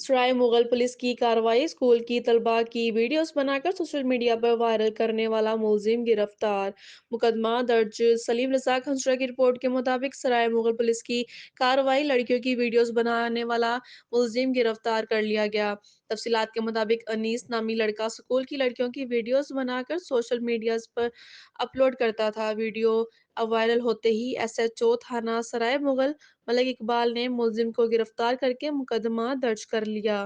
सराय Mughal police की कार्रवाई। School की तलबा की वीडियोस बनाकर सोशल मीडिया पर वायरल करने वाला मुलजिम गिरफ्तार। मुकदमा दर्ज। सलीम रज़ाक हंसराय की रिपोर्ट के मुताबिक सराय मुगल पुलिस की कार्रवाई, लड़कियों की वीडियोस बनाने वाला मुलजिम गिरफ्तार कर लिया गया। तफसीलात के मुताबिक अनीस नामी लड़का स्कूल की लड़कियों की वीडियोस बनाकर सोशल मीडिया पर अपलोड करता था। वीडियो अब वायरल होते ही SHO थाना सराय मुगल मलिक इकबाल ने मुलजिम को गिरफ्तार करके मुकदमा दर्ज कर लिया।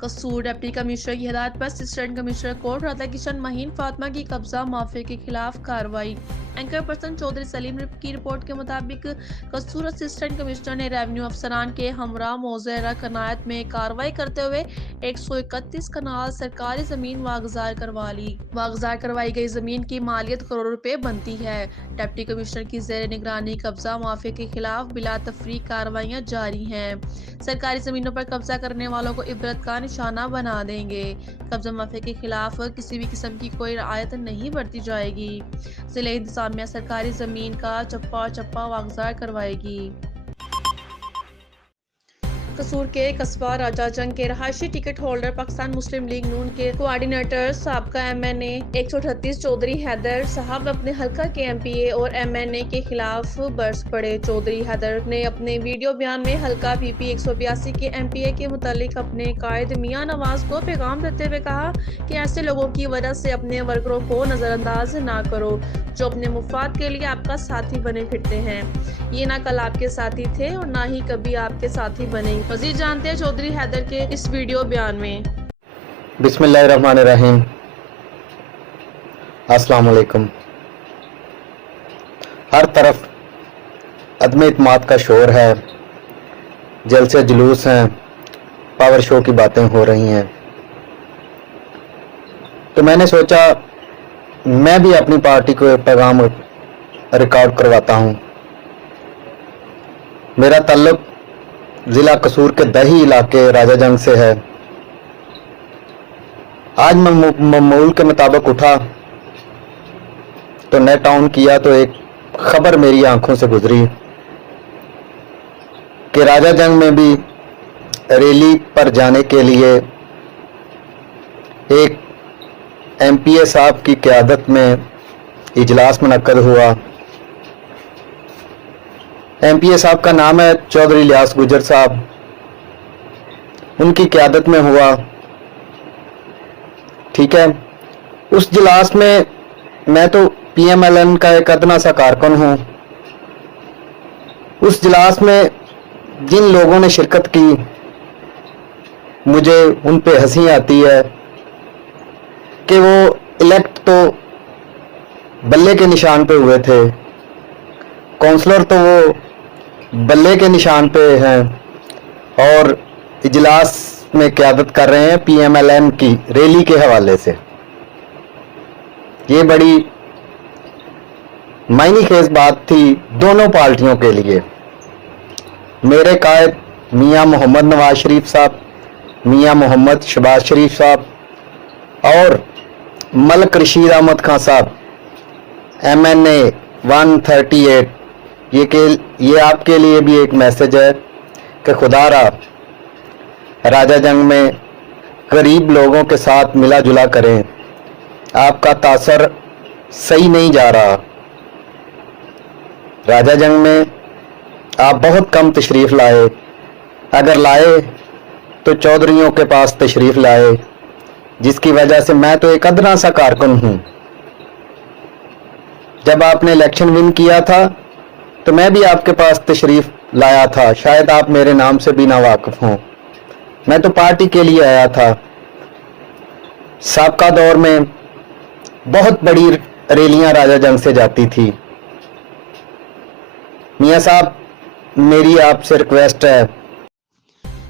कसूर। डिप्टी कमिश्नर की हिदायत पर assistant commissioner court Radha Kishan महीन फातिमा की कब्जा माफिया के खिलाफ कार्रवाई। एंकर पर्सन चौधरी सलीम की रिपोर्ट के मुताबिक कसूर असिस्टेंट कमिश्नर ने रेवेन्यू अफसरान के हमरा मोज़ेरा कनायत में कार्रवाई करते हुए 131 कनाल सरकारी जमीन वागजार करवा ली। वागजार करवाई गई जमीन की मालियत करोड़ रुपए बनती है। डिप्टी कमिश्नर की जेर निगरानी कब्जा माफिया के खिलाफ बिला तफरीक कार्रवाइयाँ जारी हैं। सरकारी जमीनों पर कब्जा करने वालों को इबरत का निशाना बना देंगे। कब्जा माफिया के खिलाफ किसी भी किस्म की कोई रियायत नहीं बरती जाएगी। जिला इंतजामिया सरकारी जमीन का चप्पा चप्पा वागजार करवाएगी। कसूर के कस्बा राजा जंग के रहायशी टिकट होल्डर पाकिस्तान मुस्लिम लीग नून के कोआर्डिनेटर साबका MNA 138 चौधरी हैदर साहब अपने हल्का के MPA और MNA के खिलाफ बरस पड़े। चौधरी हैदर ने अपने वीडियो बयान में हल्का PP 182 के MPA के मुतालिक अपने कायद मियां नवाज को पैगाम देते हुए कहा कि ऐसे लोगों की वजह से अपने वर्करों को नजरअंदाज ना करो जो अपने मुफाद के लिए आपका साथी बने फिरते हैं। ये ना कल आपके साथी थे और ना ही कभी आपके साथी बने। मजीद जानते हैं चौधरी हैदर के इस वीडियो बयान में। बिस्मिल्लाहिर्रहमानिर्रहीम। अस्सलाम वालेकुम। हर तरफ अदम इत्माद का शोर है, जलसे जुलूस हैं, पावर शो की बातें हो रही हैं। तो मैंने सोचा मैं भी अपनी पार्टी को एक पैगाम रिकॉर्ड करवाता हूँ। मेरा ताल्लुक ज़िला कसूर के दही इलाके राजा जंग से है। आज मैं मामूल के मुताबिक उठा तो नेट ऑन किया तो एक खबर मेरी आंखों से गुजरी कि राजा जंग में भी रैली पर जाने के लिए एक MPA साहब की क़यादत में इजलास मुनक्कद हुआ। MPA साहब का नाम है चौधरी इलियास गुजर साहब। उनकी क़यादत में हुआ, ठीक है। उस इजलास में मैं तो PMLN का एक अदना सा कारकुन हूँ। उस इजलास में जिन लोगों ने शिरकत की मुझे उन पे हंसी आती है कि वो इलेक्ट तो बल्ले के निशान पे हुए थे, काउंसलर तो वो बल्ले के निशान पे हैं और इजलास में क़यादत कर रहे हैं PMLN की रैली के हवाले से। ये बड़ी मायने खेज बात थी दोनों पार्टियों के लिए। मेरे कायद मियां मोहम्मद नवाज शरीफ साहब, मियां मोहम्मद शहबाज शरीफ साहब और मलिक रशीद अहमद खान साहब MNA 138। ये आपके लिए भी एक मैसेज है कि खुदारा राजा जंग में गरीब लोगों के साथ मिला जुला करें। आपका तासर सही नहीं जा रहा। राजा जंग में आप बहुत कम तशरीफ़ लाए, अगर लाए तो चौधरियों के पास तशरीफ़ लाए, जिसकी वजह से मैं तो एक अदना सा कारकुन हूँ। जब आपने इलेक्शन विन किया था तो मैं भी आपके पास तशरीफ़ लाया था, शायद आप मेरे नाम से भी ना वाकिफ हों। मैं तो पार्टी के लिए आया था। साबका दौर में बहुत बड़ी रैलियां राजा जंग से जाती थी। मियां साहब, मेरी आपसे रिक्वेस्ट है।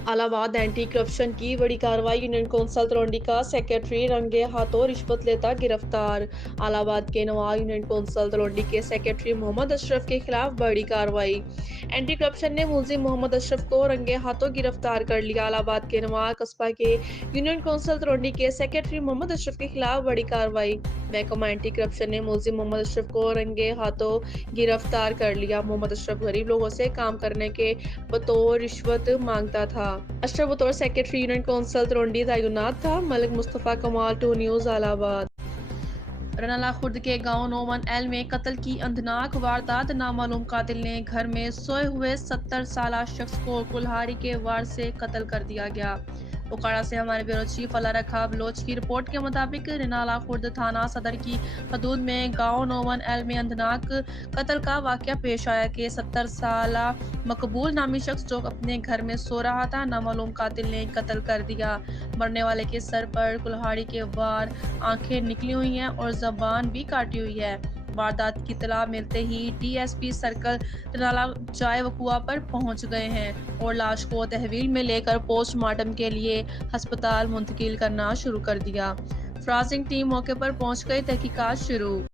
इलाहाबाद एंटी करप्शन की बड़ी कार्रवाई। यूनियन कौंसल तलवंडी का सेक्रेटरी रंगे हाथों रिश्वत लेता गिरफ्तार। इलाहाबाद के नवा यूनियन कौंसल तलवंडी के सेक्रेटरी मोहम्मद अशरफ के खिलाफ बड़ी कार्रवाई। एंटी करप्शन ने मुलजिम मोहम्मद अशरफ को रंगे हाथों गिरफ्तार कर लिया। इलाहाबाद के नवा कस्बा के यूनियन कौंसल तलवंडी के सेक्रेटरी मोहम्मद अशरफ के खिलाफ बड़ी कार्रवाई। محکمہ اینٹی کرپشن نے ملزم محمد اشرف کو رنگے ہاتھوں گرفتار کر لیا۔ محمد اشرف غریب لوگوں سے کام کرنے کے بطور رشوت مانگتا تھا۔ اشرف بطور سیکریٹری یونین کونسل تلونڈی تعینات تھا۔ ملک مصطفیٰ کمال 2 نیوز الہ آباد۔ رنالہ خورد کے گاؤں نومن ایل میں قتل کی اندھناک واردات۔ نامعلوم قاتل نے گھر میں سوئے ہوئے 70 سالہ شخص کو کلہاڑی کے وار سے قتل کر دیا گیا۔ اوکاڑا سے ہمارے بیورو چیف اللہ رکھا بلوچ کی رپورٹ کے مطابق رنالہ خورد تھانہ صدر کی حدود میں گاؤں نومن ایل میں اندھناک قتل کا واقعہ پیش آیا کہ 70 سالہ مقبول نامی شخص جو اپنے گھر میں سو رہا تھا، نامعلوم قاتل نے قتل کر دیا۔ مرنے والے کے سر پر کلہاڑی کے وار، آنکھیں نکلی ہوئی ہیں اور زبان بھی کاٹی ہوئی ہے۔ واردات کی اطلاع ملتے ہی ڈی ایس پی سرکل رنالہ جائے وقوع پر پہنچ گئے ہیں اور لاش کو تحویل میں لے کر پوسٹ مارٹم کے لیے ہسپتال منتقل کرنا شروع کر دیا۔ فرانسنگ ٹیم موقع پر پہنچ گئی، تحقیقات شروع۔